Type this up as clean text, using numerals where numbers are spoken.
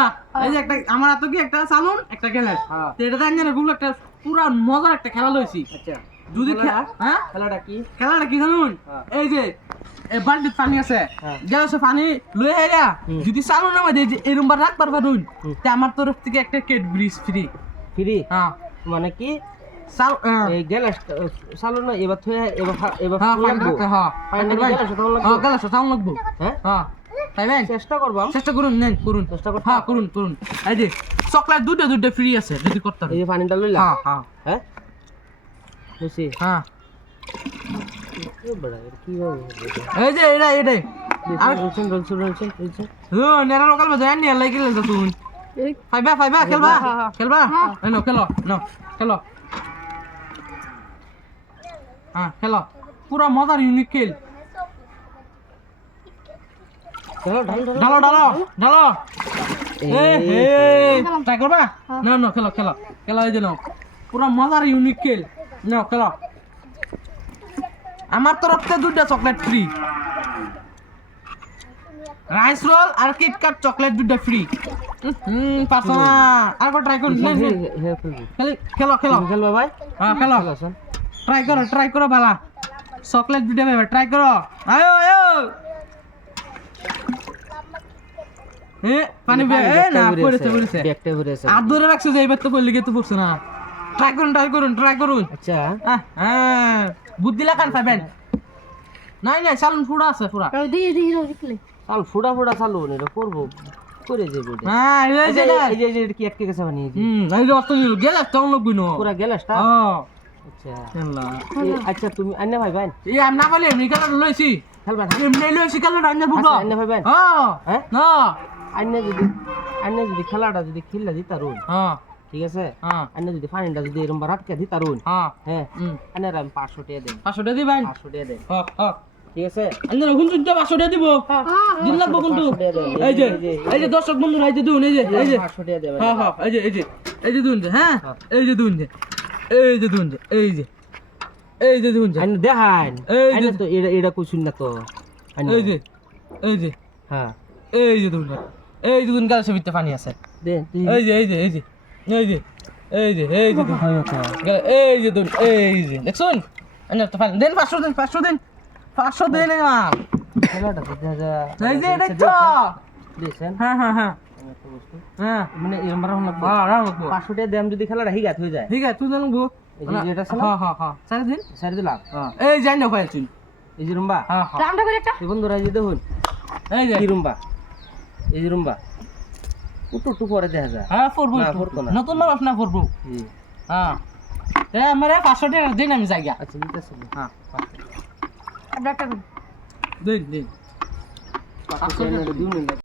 বন্ধুরা এই যে একটা আমার হাতে কি একটা সালুন একটা গ্যালাস তো এটা জানেন না গুলো একটা পুরো মজার একটা খেলা লইছি আচ্ছা যদি হ্যাঁ খেলাটা কি জানুন এই যে এই বালতিতে পানি আছে গ্যালাসে পানি লই আইরা যদি সালুন আমাদের এরকম বার রাখবার পারুন তে আমার তরফ থেকে একটা ক্যাডবেরিজ ফ্রি হ্যাঁ মানে কি সাল এই গ্যালাস সালুন না এবার থয়ে এবার হ্যাঁ পানি রাখতে হ্যাঁ পানি গ্যালাস তাও লাগবে হ্যাঁ গ্যালাস তাও লাগবে হ্যাঁ হ্যাঁ তাইবেন চেষ্টা করব চেষ্টা করুন নেন করুন চেষ্টা করতে হ্যাঁ করুন এই যে চকলেট দুটো ফ্রি আছে যদি করতে এই যে পানিটা লইলা হ্যাঁ হ্যাঁ বুঝছি হ্যাঁ কি বড় কি হবে এই যে এটাই আর রলছেন ও নেরা লোকাল মধ্যে আনি লাগি গেল তো তুই ফাইবা খেলবা এই নো খেলো হ্যাঁ খেলো পুরো মজার ইউনিক খেল ঢালো ট্রাই করবা না খেলো এই যে নাও পুরো মজার ইউনিক খেল নাও খেলো আমার তরফ থেকে 2টা চকলেট ফ্রি রাইস রোল আর কিটক্যাট চকলেট 2টা ফ্রি পারছো না আর ট্রাই করুন খেলো খেলবা ভাই হ্যাঁ খেলো ট্রাই করো বালা চকলেট 2টা পাবে ট্রাই করো আয়ো পানি না পড়েছে ব্যাগটা পড়েছে আর ধরে রাখছে যে এবার তো পড়লে তো পড়ছে না ট্রাই করুন আচ্ছা হ্যাঁ বুদ্ধি লাগান পাবেন নাই সালুন ফুড়া আছে পুরা চাল ফুটা চালু এটা করবো করে যাবো হ্যাঁ এই যে কি আটকে গেছে মানে এই যে অত গেলাস তো লাগবি না পুরা গেলাসটা আচ্ছা আচ্ছা তুমি আন্না ভাই এই আমি না বলে এমনি খেলা লইছি খেলবা এমনি লইছি খেলা আন্না বুঝো আন্না ভাই হ্যাঁ না আন্না যদি খেলাটা যদি খেললা দিতারুন ঠিক আছে আন্না যদি ফাইনটা যদি এরকম রাখকে দিতারুন হ্যাঁ আন্না আমি 500 টাকা দেন 500 টাকা দিবেন 500 টাকা দেন ঠিক আছে আন্না রহুন তো 500 টাকা দিব দিন লাগবো কিন্তু এই যে দর্শক বন্ধুরা এই যে দুন এই যে 500 টাকা দেবেন হ্যাঁ এই যে দুন হ্যাঁ এই যে দুন এই যে দুন আন্না দেখান এই যে তো এটা কইছুন না তো এই যে হ্যাঁ এই যে দুন গাছের ভিতরে পানি আছে দেন এই যে দেখছুন তো পানি দেন 500 দিন আমার খেলাটা দিতে যা এই যে এটা তো দিছেন হ্যাঁ মানে এরকম রাউন্ড লাগবে রাউন্ড লাগবে 500 টাকা দাম যদি খেলাটা হিগাত হয়ে যায় ঠিক আছে তুই জানবো এই যে যেটা ছিল হ্যাঁ সারা দিন দিলাম এই যাই না ভাই তুই এই যে রুম্বা দামটা করে একটা এই বন্ধুরা এই যে দেখুন এই যে কি রুম্বা এই যে রুম্বা একটু পরে দেখা যায় পড়বো নতুন মানুষ না পড়বো আমার 500 টাকা দিন আমি যাই আচ্ছা দিতেছি দিন 500 টাকা দিন